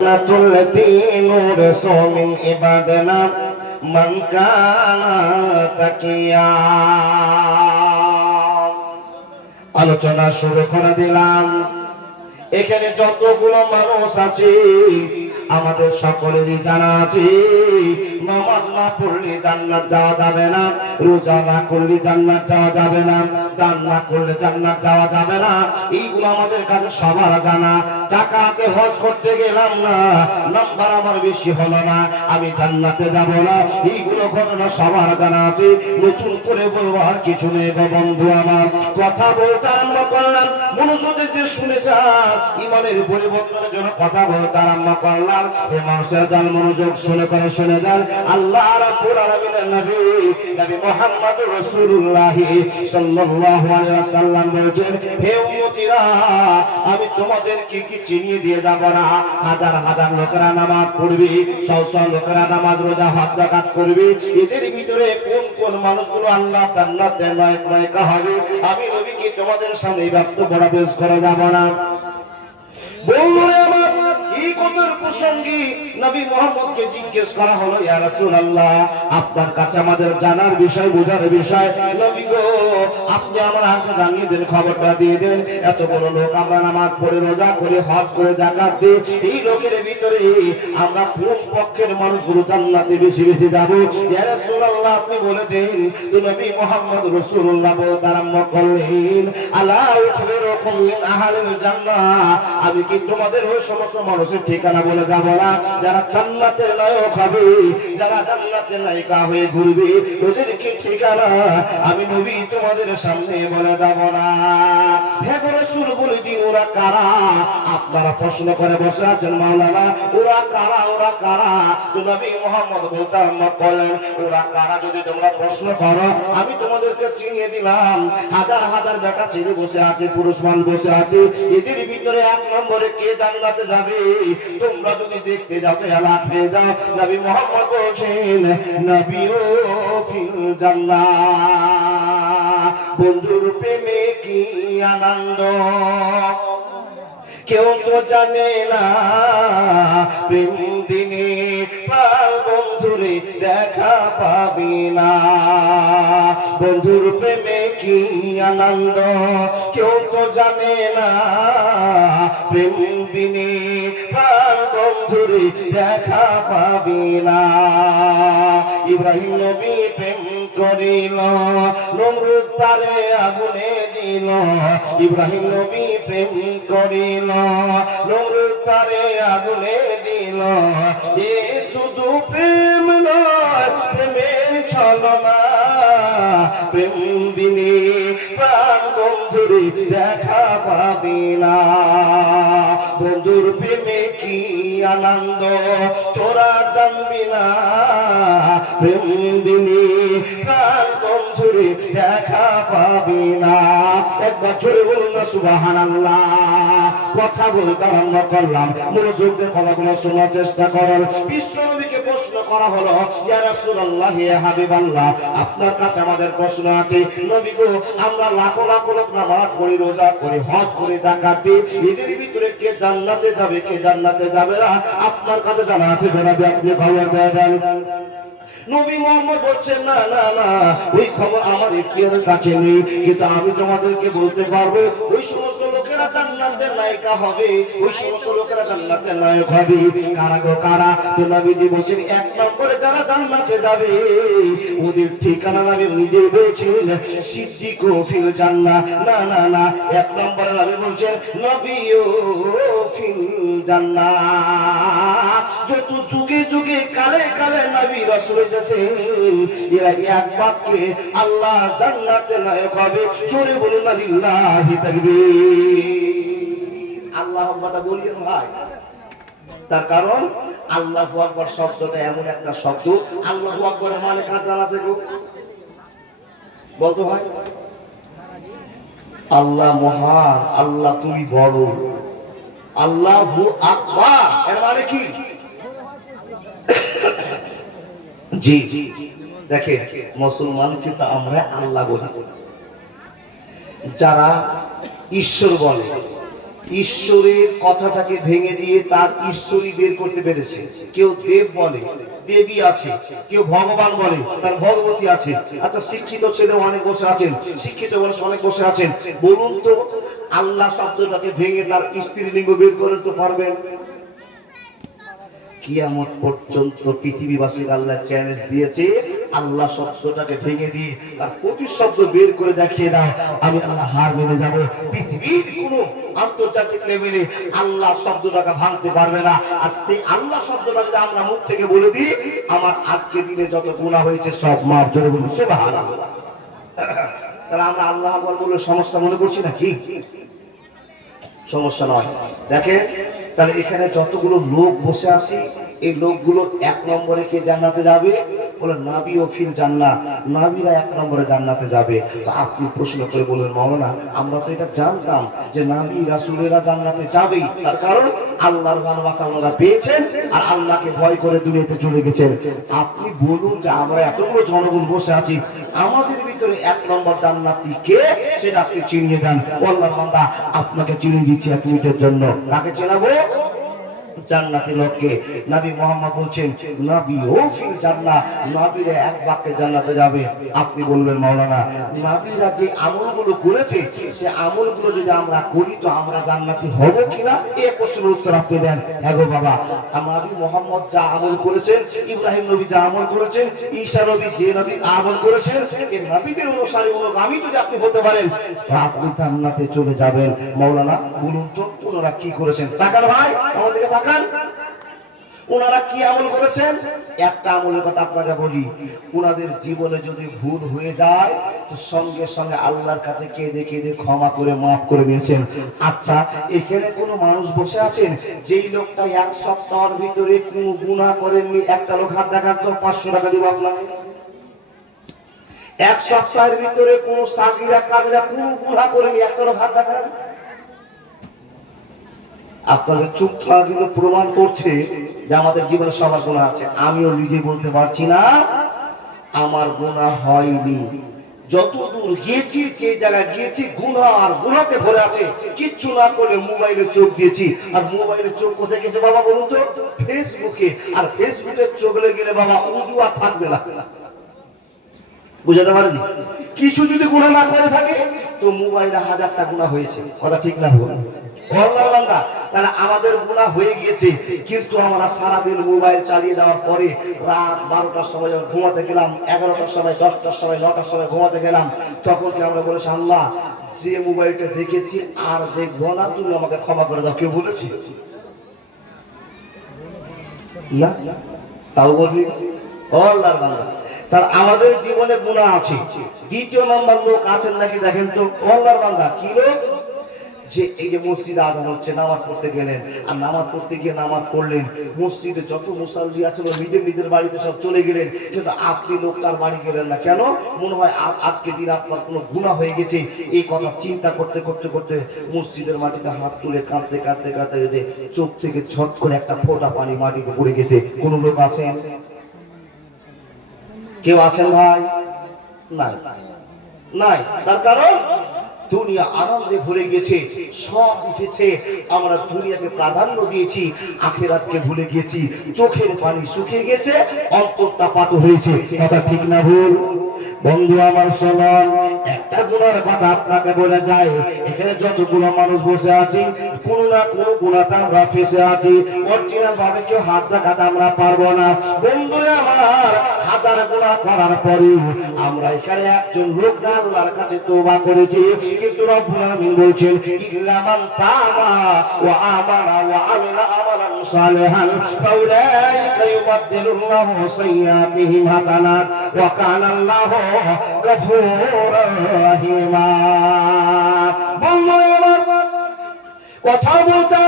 التي نورث من عبادنا من كان تقيا আলোচনা শুরু করে দিলাম এখানে যতগুলো মানুষ আছে আমাদের সকলেরই জানা আছে নামাজ না পড়লে জান্নাত যাওয়া যাবে না রোজা না করলে জান্নাত যাওয়া যাবে না দান না করলে জান্নাত যাওয়া যাবে না। এইগুলো আমাদের কাছে সবার জানা। টাকা আছে, হজ করতে গেলাম না। নাম্বার আমার বেশি হলো না। আমি জান্নাতে যাব না। এইগুলো ঘটনা সবার জানা আছে। নতুন করে বলব আর কিছু নেই গো বন্ধু আমার। কথা বলতে আরম্ভ করলাম। মনোযোগ দিয়ে শুনে যান ইমানের পরিবর্তনের জন্য কথা বলতে আরম্ভ করলাম। হে মানুষের দল, মনোযোগ শুনে করে শুনে যান। আল্লাহ রাব্বুল আলামিনের নবী নবী মুহাম্মদ রাসূলুল্লাহ সাল্লাল্লাহু আমি তোমাদেরকে কি চিনিয়ে দিয়ে যাব না? হাজার হাজার লোকেরা নামাজ পড়বে সব সব লোকেরা নামাজ রোজা, হজ, জাকাত করবে। এদের ভিতরে কোন কোন মানুষগুলো আল্লাহ জান্নাতে হবে? আমি নবী কি তোমাদের সামনে এই বক্তব্যটা পেশ করে যাব না। বন্ধুরে আপনার কাছে আমাদের জানার বিষয়, বোঝার বিষয়, নবী গো, আপনি আমার হাতে জানিয়ে দেন, খবরটা দিয়ে দেন। এত বড় লোক আমরা নামাজ পড়ে, রোজা করে, হজ করে, যাকাত দিই এই লোকের ভিতরে আমরা কোন পক্ষের মানুষগুলো জান্নাতে বেশি বেশি যাব? আপনি বলে দেন নবী আমি কি তোমাদের ওই সমস্ত মানুষের ঠিকানা বলে যাব না। যারা জান্নাতের নায়ক হবে, যারা জান্নাতের নায়িকা হয়ে ঘুরবে ওদের কি ঠিকানা আমি নবী তোমাদের সামনে বলে যাব না। হে বলে দিন, ওরা কারা? আপনারা প্রশ্ন করে বসে আছেন মাওলানা, ওরা কারা ওরা কারা? তো নবী মোহাম্মদ বলতে করলেন ওরা কারা? যদি তোমরা প্রশ্ন করো, আমি তোমাদেরকে চিনিয়ে দিলাম। হাজার হাজার বেটা ছেলে বসে আছে, পুরুষ মান বসে আছে। এদের ভিতরে এক নম্বরে কে জান্নাতে যাবে? তোমরা যদি দেখতে যাও নবী মোহাম্মদ বলছেন বন্ধুর প্রেমে কি আনন্দ? কেউ তো জানে না, প্রেম দিনে পাল বন্ধুরে দেখা পাবি না। বন্ধুর প্রেমে কি আনন্দ? কেউ তো জানে না, প্রেম দিনে বন্ধুরে দেখা পাবি না। ইব্রাহিম নবী প্রেম করিল, নমরুদ তারে আগুনে দিল। ইব্রাহিম নবী প্রেম করিল, নমরুদ তারে আগুনে দিল। এ শুধু প্রেম নয়, প্রেমের ছলনা, প্রেম বিনে প্রাণ বন্ধুরে দেখা পাবি না। আনন্দ তোরা জানবি না প্রেম দিনী প্রাণ বন্ধুরে দেখা পাবি না। একবার জোরে বলুন না, সুবহানাল্লাহ। কথা বলতে আরম্ভ করলাম। মনোযোগ দিয়ে কথাগুলো শোনার চেষ্টা করার বিশ্বনবীকে প্রশ্ন করা হলো, ইয়া আপনার কাছে আমাদের প্রশ্ন আছে, নবী গো, আমরা লাখো লাখো লোক নামাজ পড়ি, রোজা করি হজ করি যাকাত দিই। এদের ভিতরে কে জান্নাতে যাবে, কে জান্নাতে যাবে না? আপনার কাছে জানা আছে বেরাবে আপনি খবর দেয়া যান। নবী মোহাম্মদ বলছেন, না না না, ওই খবর আমার ইতিহাসের কাছে নেই। কিন্তু আমি তোমাদেরকে বলতে পারব, ওই সমস্ত লোকেরা জান্নাতের নায়িকা হবে, ওই সমস্ত লোকেরা জান্নাতের নায়ক হবে। কারা গো, কারা? তো নবীজি বলছেন, এক যারা জান্নাতে যাবে। ওদের ঠিকানা নবী নিজে বলছেন সিদ্দিক ও ফিল জান্নাহ। না না না, এক নম্বরে নবী বলছেন নবী ও ফিল জান্নাহ। যত যুগে যুগে কালে কালে নবী রাসূল এসেছেন, এরা এক বাক্যে আল্লাহ জান্নাতে নায়ক হবে। জোরে বলুন না লিল্লাহি তাকবীর। আল্লাহ আকবারটা বলিয়েন ভাই, তার কারণ আল্লাহ আকবর শব্দটা এমন একটা শব্দ। আল্লাহ আকবরের মানে কাজ আছে গো? বলতো ভাই আল্লাহ মহান, আল্লাহ তুমি বড়। আল্লাহ আকবার, এর মানে কি? জি দেখে মুসলমান কিন্তু আমরা আল্লাহ বলি। যারা ঈশ্বর বলে ঈশ্বরের কথাটাকে ভেঙে দিয়ে তার ঈশ্বরী বের করতে পেরেছে। কেউ দেব বলে, দেবী আছে, কেউ ভগবান বলে, তার ভগবতী আছে। আচ্ছা শিক্ষিত ছেলে অনেক বসে আছেন, শিক্ষিত মানুষ অনেক বসে আছেন। বলুন তো, আল্লাহ শব্দটাকে ভেঙে তার স্ত্রী লিঙ্গ বের করে তো পারবেন? কিয়ামত পর্যন্ত পৃথিবীবাসীর আল্লাহ চ্যালেঞ্জ দিয়েছে। আল্লাহ শব্দটাকে ভেঙে দিয়ে তার প্রতিশব্দ বের করে দেখিয়ে দাও। আমি আল্লাহ হার মেনে যাব। পৃথিবীর কোন আন্তর্জাতিক লেভেলে আল্লাহ শব্দটাকে ভাঙতে পারবে না। আর সেই আল্লাহ শব্দটা যদি আমরা মুখ থেকে বলে দিই, আমার আজকে দিনে যত গুণা হয়েছে সব মাপ জোরে বলুন, সুবহানাল্লাহ। তাহলে আমরা আল্লাহ বলে সমস্যা মনে করছি না কি সমস্যা নয়। দেখেন তাহলে এখানে যতগুলো লোক বসে আছে এই লোকগুলো এক নম্বরে কে জান্নাতে যাবে? বলে, নাবি ও ফিল জান্নাত নাবিরা এক নম্বরে জান্নাতে যাবে। তো আপনি প্রশ্ন করে বললেন মাওলানা, আমরা তো এটা জানতাম যে নাবি রাসূলেরা জান্নাতে যাবেই। তার কারণ আল্লাহর ভালোবাসা ওনারা পেয়েছেন আর আল্লাহকে ভয় করে দুনিয়াতে চলে গেছেন। আপনি বলুন যে আমরা এতগুলো জনগণ বসে আছি, আমাদের ভিতরে এক নম্বর জান্নাতি কে সেটা আপনি চিনিয়ে দেন। আল্লাহর বান্দা, আপনাকে চিনিয়ে দিচ্ছি এক মিনিটের জন্য। কাকে চেনাবো? জান্নাতি লোককে। নবী মোহাম্মদ বলছেন, নবী, ও ফিল জান্নাত, নবীরা এক বাক্যে জান্নাতে যাবে। আপনি বলবেন, মাওলানা, নবীরা যে আমলগুলো করেছে, সে আমলগুলো যদি আমরা করি, তো আমরা জান্নাতি হব কিনা? এই প্রশ্নের উত্তর আপনি দেন। হ্যাঁ বাবা, নবী মোহাম্মদ যা আমল করেছেন, ইব্রাহিম নবী যা আমল করেছেন ঈসা নবী যে নবী আমল করেছেন এই নবীদের অনুসারী অনুগামী যদি আপনি হতে পারেন, তো আপনি জান্নাতে চলে যাবেন। মাওলানা, বলুন তো ওনারা কি করেছেন? তাকান ভাই, আমার দিকে তাকান। ওনারা কি আমল করেছেন? একটা আমলের কথা আপনাকে বলি, ওনাদের জীবনে যদি ভুল হয়ে যায়, তো সঙ্গে সঙ্গে আল্লাহর কাছে কেঁদে কেঁদে ক্ষমা করে মাফ করে দিয়েছেন। আচ্ছা এখানে কোনো মানুষ বসে আছেন? যেই লোকটা এক সপ্তাহের ভিতরে কোনো গুণা করেননি, একটা লোক হাত দেখান তো পাঁচশো টাকা দিব আপনাকে। এক সপ্তাহের ভিতরে কোনো সাকিরা কাবিরা কোনো গুণা করেনি একটা লোক হাত দেখান আপনাদের চুপ থাকা কিন্তু প্রমাণ করছে যে আমাদের জীবনে সবার গুণা আছে। আমিও নিজে বলতে পারছি না, আমার গুণা হয়নি। যতদূর গিয়েছি, যে জায়গায় গিয়েছি গুণা আর গুণাতে ভরে আছে। কিচ্ছু না করলে মোবাইলে চোখ দিয়েছি। আর মোবাইলে চোখ কোথায় গেছে বাবা বলুন তো? ফেসবুকে। আর ফেসবুকে চোখ গেলে বাবা উজু আর থাকবে না। বুঝাতে পারেনি? কিছু যদি গুণা না করে থাকে, তো মোবাইলে হাজারটা গুণা হয়েছে। কথা ঠিক না ভুল? আমাদের গুণা হয়ে গিয়েছে, কিন্তু আমরা সারাদিন মোবাইল চালিয়ে দেওয়ার পরে রাত বারোটার সময় যখন ঘুমাতে গেলাম, এগারোটার সময়, দশটার সময়, নটার সময় ঘুমাতে গেলাম, তখন কি আমরা বলেছি, আল্লাহ, যে মোবাইলটা দেখেছি আর দেখব না, তুমি আমাকে ক্ষমা করে দাও। কেউ বলেছি? না? তাও বলি তার আমাদের জীবনে গুণা আছে। দ্বিতীয় নম্বর লোক আছেন নাকি দেখেন তো? ও আল্লাহর বান্দা কি লোক? যে এই যে মসজিদে আজান হচ্ছে, নামাজ পড়তে গেলেন, আর নামাজ পড়তে গিয়ে নামাজ পড়লেন, মসজিদে যত মুসাল্লি আছে নিজের নিজের বাড়িতে সব চলে গেলেন, কিন্তু আপনি লোক তার বাড়ি গেলেন না। কেন? মনে হয় আজকে দিন আপনার কোনো গুণা হয়ে গেছে। এই কথা চিন্তা করতে করতে করতে মসজিদের মাটিতে হাত তুলে কাঁদতে কাঁদতে কাঁদতে কাঁদতে চোখ থেকে ছট করে একটা ফোঁটা পানি মাটিতে পড়ে গেছে। কোন লোক আছেন? কেউ আছেন ভাই? নাই। নাই। তার কারণ? দুনিয়া আনন্দে ভরে গেছে সব উঠেছে। আমরা দুনিয়াকে প্রাধান্য দিয়েছি, আখেরাতকে ভুলে গেছি চোখের পানি শুকিয়ে গেছে অন্তরটা পাত হয়েছে। কথা ঠিক না ভুল? বন্ধু, আমার শোনান একটা গুণার কথা আপনাকে বলে যায় এখানে যতগুলো মানুষ বসে আছি, কোনো না কোনো গুণাতে আমরা ফেসে আছি। অরিজিনাল ভাবে কেউ হাত দেখাতে আমরা পারব না। বন্ধুরা আমার হাজার গুণা করার পরেও আমরা এখানে একজন লোক আল্লাহর কাছে তোবা করেছি। কিন্তু রব্বুল আলামিন বলছেন ইল্লামান তাবা ওয়া আমানা ওয়া আমিলা আমালান সালিহান, ফাউলাইকা ইউবাদদিলুল্লাহু সাইয়্যাতিহিম হাসানাত ওয়া কানা আল্লাহু গফুরুর রহিমা। বন্ধুরা কথা বলতে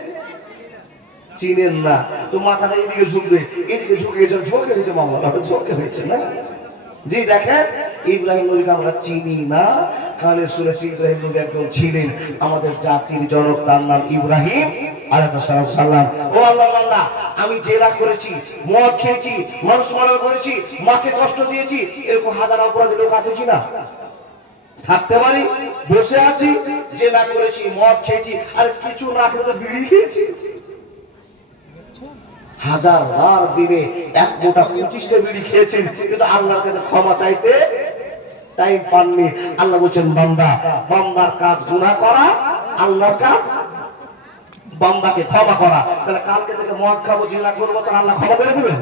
চিনেন না। তো মাথাটা এদিকে ঝুঁকবে এদিকে ঝুঁকে ঝোঁকে হয়েছে মামলা ঝোঁকে হয়েছে না? জি, দেখেন, ইব্রাহিম নবীকে আমরা চিনি না কানে শুনেছি ইব্রাহিম নবী একজন ছিলেন আমাদের জাতির জনক, তার নাম ইব্রাহিম আমি জেলা করেছি, মদ খেয়েছি, মানুষ মারা করেছি, মাকে কষ্ট দিয়েছি, এরকম হাজার অপরাধী লোক আছে কিনা? থাকতে পারি, বসে আছি যে না করেছি, মদ খেয়েছি, আর কিছু না খেলে বিড়ি খেয়েছি। হাজার বার দিনে এক মোটা পঁচিশটা বিড়ি খেয়েছেন, কিন্তু আল্লাহর কাছে ক্ষমা চাইতে টাইম পাননি। আল্লাহ বলছেন, বান্দা, বান্দার কাজ গুণা করা, আল্লাহর কাজ বান্দাকে ক্ষমা করা। তাহলে কালকে থেকে মদ খাব রাখব করব, তাহলে আল্লাহ ক্ষমা করে দিবেন?